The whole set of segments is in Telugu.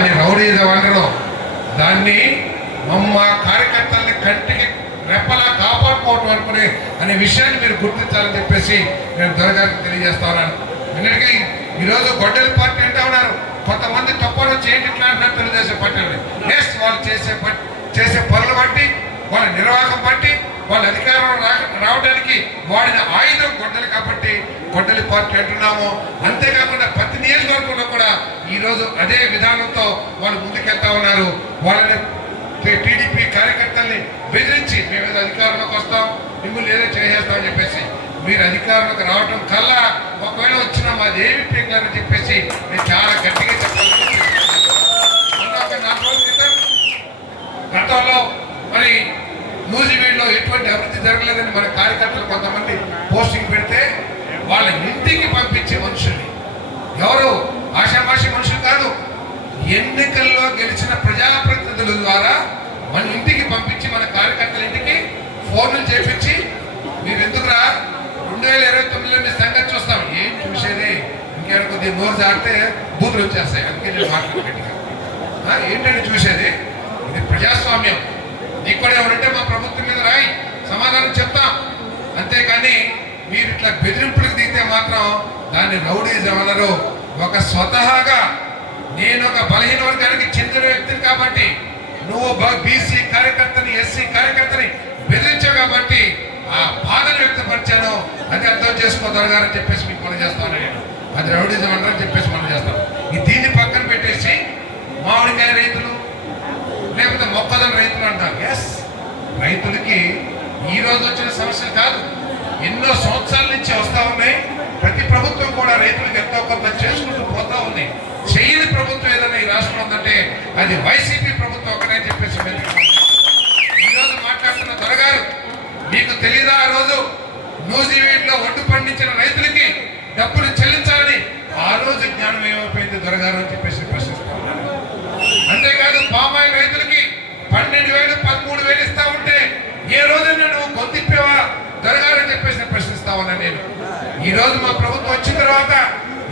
దాన్ని రౌడీజం అనడం, దాన్ని మా కార్యకర్తల్ని కంటికి రెప్పలా కాపాడుకోవటం అనుకునే అనే విషయాన్ని మీరు గుర్తించాలని చెప్పేసి నేను దొరగారికి తెలియజేస్తా ఉన్నాను. ఎందుకంటే ఈరోజు గొడ్డల పార్టీ అంటూ ఉన్నారు, కొంతమంది తప్పని చేయండి ఇట్లా అంటున్నారు తెలుగుదేశం పార్టీని. ఎస్, వాళ్ళు చేసే పనులు బట్టి, వాళ్ళ నిర్వాహకం బట్టి, వాళ్ళ అధికారం రావడానికి వాడిన ఆయుధం గొడ్డలి కాబట్టి గొడ్డలి పార్టీ అంటున్నాము. అంతేకాకుండా ప్రతి నియోజకవర్గంలో కూడా ఈరోజు అదే విధానంతో వాళ్ళు ముందుకెళ్తా ఉన్నారు. వాళ్ళని టీడీపీ కార్యకర్తల్ని బెదిరించి మేము ఏదో అధికారంలోకి వస్తాం, మిమ్మల్ని ఏదో చేసేస్తామని చెప్పేసి మీరు అధికారంలోకి రావటం కల్లా ఒకవేళ వచ్చినా మాది ఏమి పీకలని చెప్పేసి నేను చాలా గట్టిగా చెప్పాలని మొన్న ఒక 4 రోజుల క్రితం గతంలో మరి నూజివీడులో ఎటువంటి అభివృద్ధి జరగలేదని మన కార్యకర్తలు కొంతమంది పోస్టింగ్ పెడితే వాళ్ళ ఇంటికి పంపించే మనుషుల్ని, ఎవరు ఆషామాషి మనుషులు కాదు, ఎన్నికల్లో గెలిచిన ప్రజాప్రతినిధుల ద్వారా మన ఇంటికి పంపించి మన కార్యకర్తల ఇంటికి ఫోన్లు చేపించి మీరు ఎందుకురా 2029లో మీ సంగతి చూస్తాం. ఏం చూసేది, ఇంకేమైనా కొద్దిగా నోరు జారితే బూతులు వచ్చేస్తాయి, అందుకే నేను మాట్లాడగట్టిగా. ఏంటంటే చూసేది, ఇది ప్రజాస్వామ్యం. నీకు కూడా ఎవరంటే మా ప్రభుత్వం మీద రాయి, సమాధానం చెప్తాం. అంతేకాని మీరు ఇట్లా బెదిరింపులకు దిగితే మాత్రం దాన్ని రౌడీజం అనరు. ఒక స్వతహాగా నేను ఒక బలహీన వర్గానికి చెందిన వ్యక్తిని కాబట్టి, నువ్వు బీసీ కార్యకర్తని, ఎస్సీ కార్యకర్తని బెదిరించావు కాబట్టి ఆ బాధను వ్యక్తపరిచాను. అది అర్థం చేసుకోగలగారని చెప్పేసి మీకు మనం చేస్తాను. నేను అది రౌడీజం అంటారని చెప్పేసి మనం చేస్తాను. దీన్ని పక్కన పెట్టేసి మామిడికాయ రైతులు లేకపోతే మొక్కజొన్న రైతులు అంటారు. ఎస్, రైతులకి ఈ రోజు వచ్చిన సమస్యలు కాదు, ఎన్నో సంవత్సరాల నుంచి వస్తూ ఉన్నాయి. ప్రతి ప్రభుత్వం కూడా రైతులకు ఎంతో కొంత చేసుకుంటూ పోతా ఉంది. చెయ్యని ప్రభుత్వం ఏదైనా ఈ రాష్ట్రంలో ఉందంటే అది వైసీపీ ప్రభుత్వం ఒకనే చెప్పేసి ఈరోజు మాట్లాడుతున్న దొరగారు, మీకు తెలీదా ఆ రోజు నూజివీడులో ఒడ్డు పండించిన రైతులకి డబ్బులు చెల్లించాలని ఆ రోజు జ్ఞానం ఏమైపోయింది దొరగారు అని చెప్పేసి ప్రశ్నిస్తా ఉన్నారు. అంతేకాదు పామాయిల్ రైతులకి 12,000 13,000 ఇస్తా ఉంటే ఏ రోజైనా నువ్వు గొంతిప్పేవా దొరగారు అని చెప్పేసి ప్రశ్నిస్తా ఉన్నా నేను. ఈ రోజు మా ప్రభుత్వం వచ్చిన తర్వాత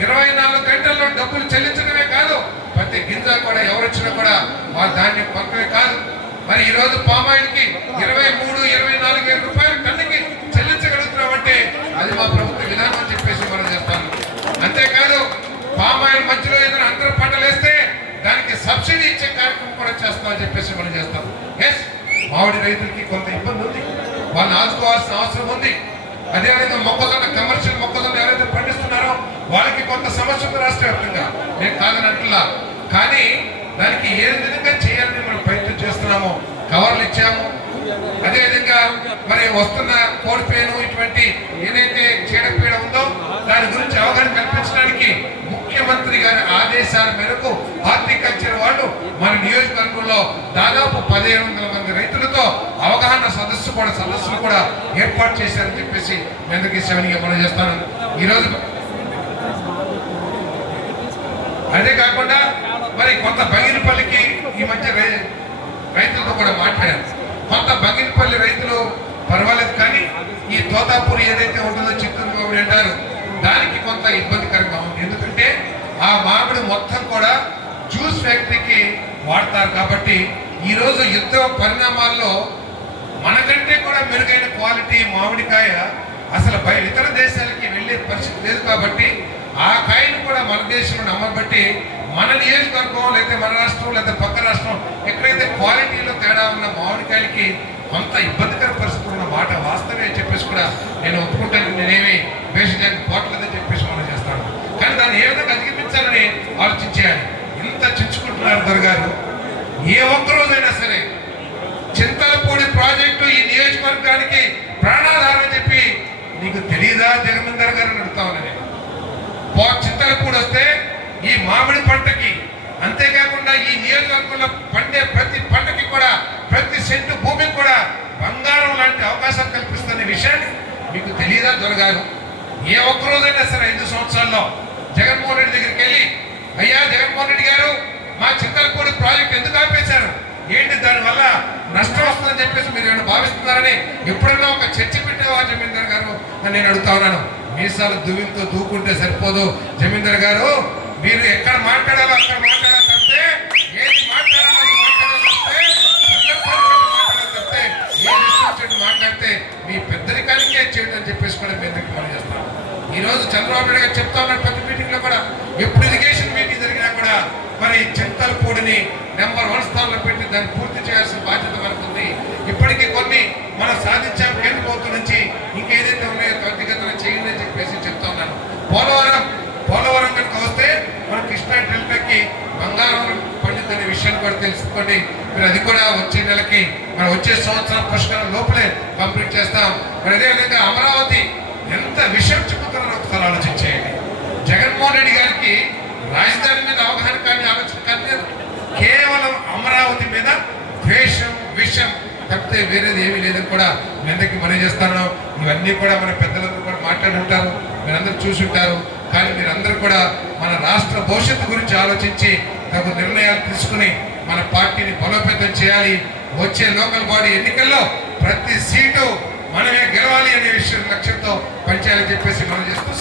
24 గంటల్లో డబ్బులు చెల్లించడమే కాదు, ప్రతి గింజ కూడా ఎవరు వచ్చినా కూడా వాళ్ళ ధాన్యం కొనడమే కాదు, మరి ఈ రోజు పామాయిల్కి 23-24 రూపాయలు టన్నుకి చెల్లించగలుగుతున్నామంటే అది మా ప్రభుత్వ విధానం అని చెప్పేసి మనం చేస్తాను. అంతేకాదు పామాయిల్ మధ్యలో ఏదైనా అంతర పంటలు వేస్తే దానికి సబ్సిడీ ఇచ్చే కార్యక్రమం కూడా చేస్తామని చెప్పేసి మనం చేస్తాం. ఎస్, మామిడి రైతులకి కొంత ఇబ్బంది ఉంది, వాళ్ళని ఆదుకోవాల్సిన అవసరం ఉంది. అదేవిధంగా మొక్కజొన్న, కమర్షియల్ మొక్కజొన్న ఎవరైతే పండిస్తున్నారో వాళ్ళకి కొంత సమస్య ఉంది రాష్ట్ర వ్యాప్తంగా, నేను కాదని అంటున్నా. కానీ దానికి ఏ విధంగా చేయాలని మనం ప్రయత్నం చేస్తున్నాము. కవర్లు ఇచ్చాము. అదేవిధంగా మరి వస్తున్న కోడిపేను ఇటువంటి ఏదైతే చీడపీడ ఉందో దాని గురించి అవగాహన కల్పించడానికి ముఖ్యమంత్రి గారి ఆదేశాల మేరకు హార్టికల్చర్ వాళ్ళు మన నియోజకవర్గంలో దాదాపు 1,500 మంది రైతులతో అవగాహన సదస్సులు కూడా ఏర్పాటు చేశారని చెప్పేసి ఎందుకు శవనిగా మనం చేస్తాను. ఈరోజు అదే కాకుండా మరి కొంత బంగినపల్లికి ఈ మధ్య రైతులతో కూడా మాట్లాడారు. కొంత బంగినపల్లి రైతులు పర్వాలేదు, కానీ ఈ తోతాపూరి ఏదైతే ఉంటుందో చిత్తూరు మామిడి అంటారు, దానికి కొంత ఇబ్బందికరంగా ఉంది. ఎందుకంటే ఆ మామిడి మొత్తం కూడా జ్యూస్ ఫ్యాక్టరీకి వాడతారు కాబట్టి ఈరోజు యుద్ధ పరిణామాల్లో మనకంటే కూడా మెరుగైన క్వాలిటీ మామిడికాయ అసలు ఇతర దేశాలకి వెళ్ళే పరిస్థితి లేదు కాబట్టి ఆ కాయను కూడా మన దేశంలో అమ్మబట్టి మన నియోజకవర్గం లేదా మన రాష్ట్రం లేదా పక్క రాష్ట్రం ఎక్కడైతే క్వాలిటీలో తేడా ఉన్న మామిడికాయలకి కొంత ఇబ్బందికర పరిస్థితులు ఉన్న మాట వాస్తవే అని చెప్పేసి కూడా నేను ఒప్పుకుంటాను. నేనేమి వేషడానికి పోవట్లేదని చెప్పేసి మనం చేస్తాను. కానీ దాన్ని ఏ విధంగా అధిగమించాలని ఆలోచించేయాలి. ఇంత చించుకుంటున్నారు దొరగారు. ఏ ఒక్కరోజైనా సరే చింతలపూడి ప్రాజెక్టు ఈ నియోజకవర్గానికి ప్రాణాధారం అని చెప్పి నీకు తెలియదా జగమందర్ గారు అడుగుతా ఉన్నాను. చింతలపూడి వస్తే ఈ మామిడి పంటకి, అంతేకాకుండా ఈ నియోజకవర్గంలో పండే ప్రతి పంటకి కూడా, ప్రతి సెంటు భూమికి కూడా బంగారం లాంటి అవకాశాలు కల్పిస్తున్న విషయాన్ని మీకు తెలియదా దొరగారు. ఏ ఒక్కరోజైనా సరే 5 సంవత్సరాల్లో జగన్మోహన్ రెడ్డి దగ్గరికి వెళ్ళి, అయ్యా జగన్మోహన్ రెడ్డి గారు మా చింతలపూడి ప్రాజెక్ట్ ఎందుకు ఆపేశారు, ఏంటి దానివల్ల నష్టం వస్తుందని చెప్పేసి మీరు ఏమైనా భావిస్తున్నారని ఎప్పుడన్నా ఒక చర్చ పెట్టేవా జమీందార్ గారు అని నేను అడుగుతా ఉన్నాను. మీసాలు దువ్వితో దూకుంటే సరిపోదు జమీందార్ గారు, మీరు ఎక్కడ మాట్లాడాలో అక్కడ మాట్లాడాలి తప్పితే మరి చింతలపూడిని నెంబర్ 1 స్థానంలో పెట్టి దాన్ని పూర్తి చేయాల్సిన బాధ్యత మనకుంది. ఇప్పటికీ కొన్ని మనం సాధించాం. కేంద్ర ప్రభుత్వం నుంచి ఇంకేదైతే ఉన్నాయో త్వరితగతిన చేయండి అని చెప్పేసి చెప్తా ఉన్నాను. పోలవరం కనుక వస్తే మన కృష్ణా డెల్టాకి బంగారం పండితున్న విషయాన్ని కూడా తెలుసుకోండి. మీరు అది కూడా వచ్చే నెలకి మనం వచ్చే సంవత్సరం పుష్కరం లోపలే కంప్లీట్ చేస్తాం. మరి అదేవిధంగా అమరావతి ఎంత విషయం చెబుతున్నారో ఒకసారి ఆలోచించేయండి. జగన్మోహన్ రెడ్డి గారికి రాజధాని మీద అవగాహన కానీ ఆలోచన కానీ కేవలం అమరావతి మీద ద్వేషం విషయం తప్పితే వేరేది ఏమీ లేదని కూడా మీ అందరికీ మనం చేస్తాను. ఇవన్నీ కూడా మన పెద్దలందరూ కూడా మాట్లాడి ఉంటారు, మీరందరూ చూసి ఉంటారు. కానీ మీరందరూ కూడా మన రాష్ట్ర భవిష్యత్తు గురించి ఆలోచించి తగు నిర్ణయాలు తీసుకుని మన పార్టీని బలోపేతం చేయాలి. వచ్చే లోకల్ బాడీ ఎన్నికల్లో ప్రతి సీటు మనమే గెలవాలి అనే విషయం లక్ష్యంతో పనిచేయాలని చెప్పేసి మనం చేస్తూ